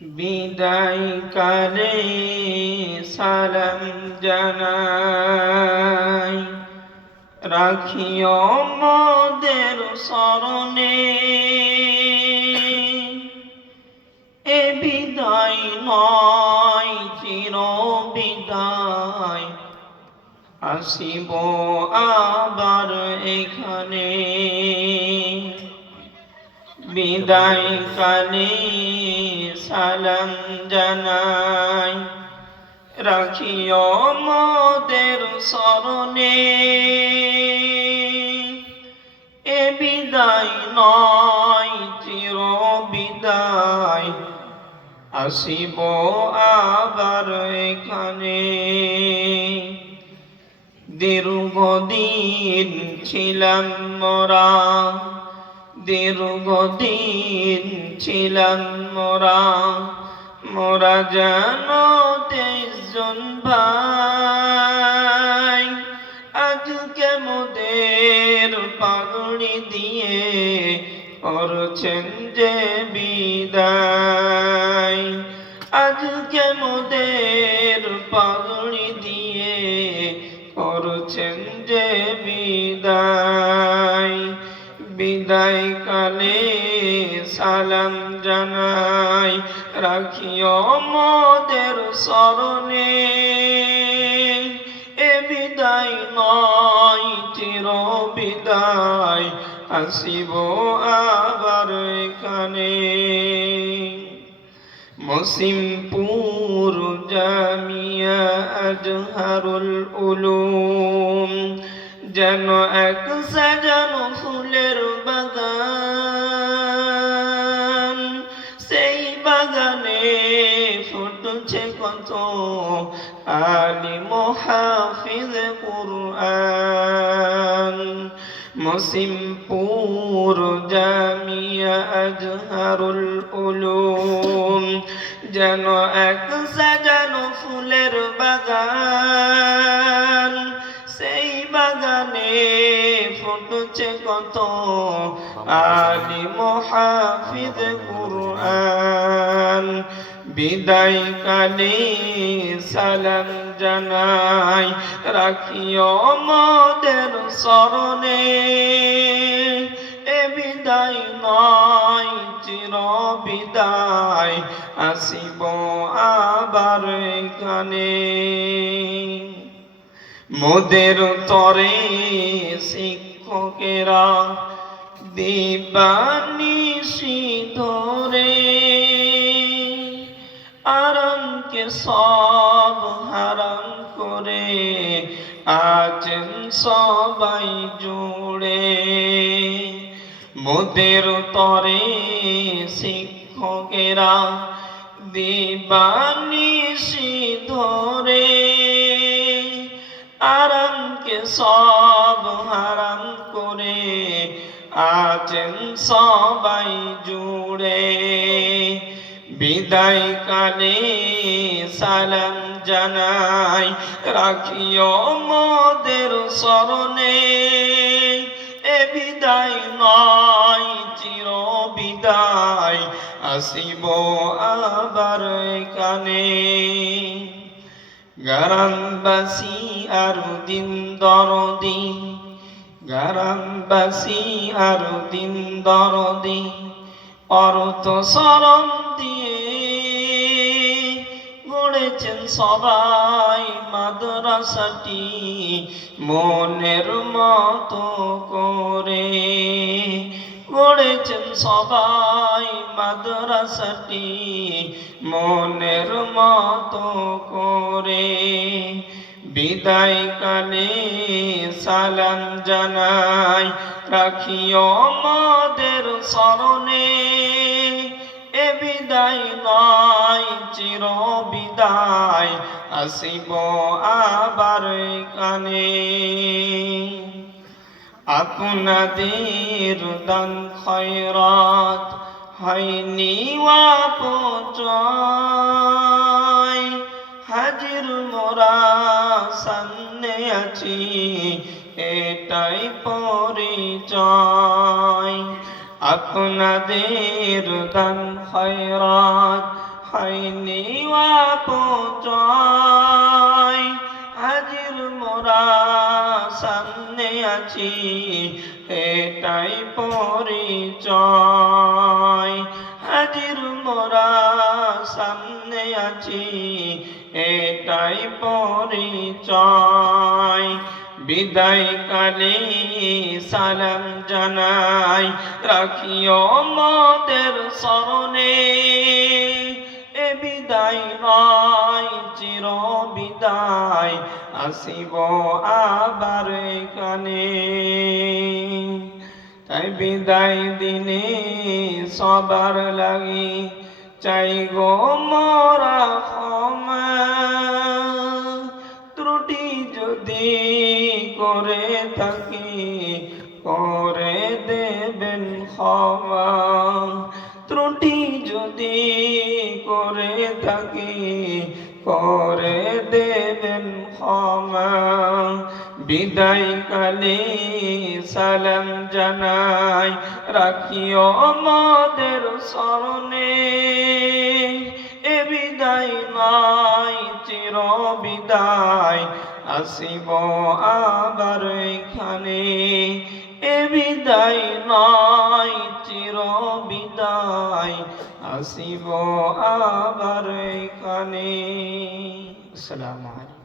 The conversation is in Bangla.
বিদায় কালে সালাম জানাই, রাখিও মোদের স্মরণে। এ বিদায় নয় চির বিদায়, আসিব আবার এখানে। বিদায় কালে সালাম জানাই, রাখিও মোদের স্মরণে। এ বিদায় নয় চির বিদায়, আসিব আবার এখানে। দীর্ঘদিন ছিলাম মোরা, দীর্ঘদিন ছিলাম মোরা, মোরা যেন 23 জন ভাই। আজকে মোদের পাগড়ি দিয়ে করছেন যে বিদায়, আজকে মোদের পাগড়ি দিয়ে করছেন যে বিদায়। বিদায় কালে সালাম জানাই, রাখিও মোদের স্মরণে। এ বিদায় নয় চির বিদায়, আসিব আবার এখানে। মসিমপুর জামিয়া আজহারুল উলুম যেন এক সাজানো ফুলের বাগান। সেই বাগানে ফুটছে কত আলিম হাফিজ কুরআন। মসিমপুর জামিয়া আজহারুল উলুম যেন এক সাজানো ফুলের বাগান। সেই বাগানে ফুটছে কত আলিম হাফিজ কুরআন। বিদায় কালে সালাম জানাই, রাখিও মোদের স্মরণে। এ বিদায় নয় চির বিদায়, আসিব আবার এখানে। মোদের তরে শিক্ষকেরা দিবানিশি ধরে, আরামকে সব হারাম করে আছেন সবাই জুড়ে। মোদের তরে শিক্ষকেরা দিবানিশি ধরে, আরামকে সব হারাম করে আছেন সবাই জুড়ে। বিদায় কালে সালাম জানাই, রাখিও মোদের স্মরণে। এ বিদায় নয় চির বিদায়, আসিব আবার এখানে। গ্রামবাসী আর দিন দরদি, গ্রামবাসী আর দিন দরদি, অর্থ শরম দিয়ে গড়েছেন সবাই মাদ্রাসাটি মনের মতো করে। গড়েছেন সবাই মাদ্রাসাটি মনের মতো করে। বিদায় কালে সালাম জানাই, রাখিও মোদের স্মরণে। এ বিদায় নয় চির বিদায়, আসিব আবার এখানে। আপনাদের দান খয়রাত হয়নি অপচয়, হাজির মোরা সামনে আছি এটাই পরিচয়। আপনাদের দান খয়রাত হয়নি অপচয় হাজির মোরা সামনে আছি এটাই পরিচয় হাজির মোরা সামনে আছি এটাই পরিচয় বিদায় কালে সালাম জানাই রাখিও মোদের স্মরণে এ বিদায় নয় চির বিদায় আসিব আবার এখানে তাই বিদায় দিনে সবার লাগি চাই গো মোরা ক্ষমা ত্রুটি যদি করে থাকি করে দেবেন ক্ষমা ত্রুটি যদি করে থাকি করে দেবেন ক্ষমা বিদায় কালে সালাম জানাই রাখিও মোদের স্মরণে এ বিদায় নয় চির বিদায় আসিব আবার এখানে এ বিদায় নয় চির বিদায় আসিব আবার এখানে আসসালামু আলাইকুম।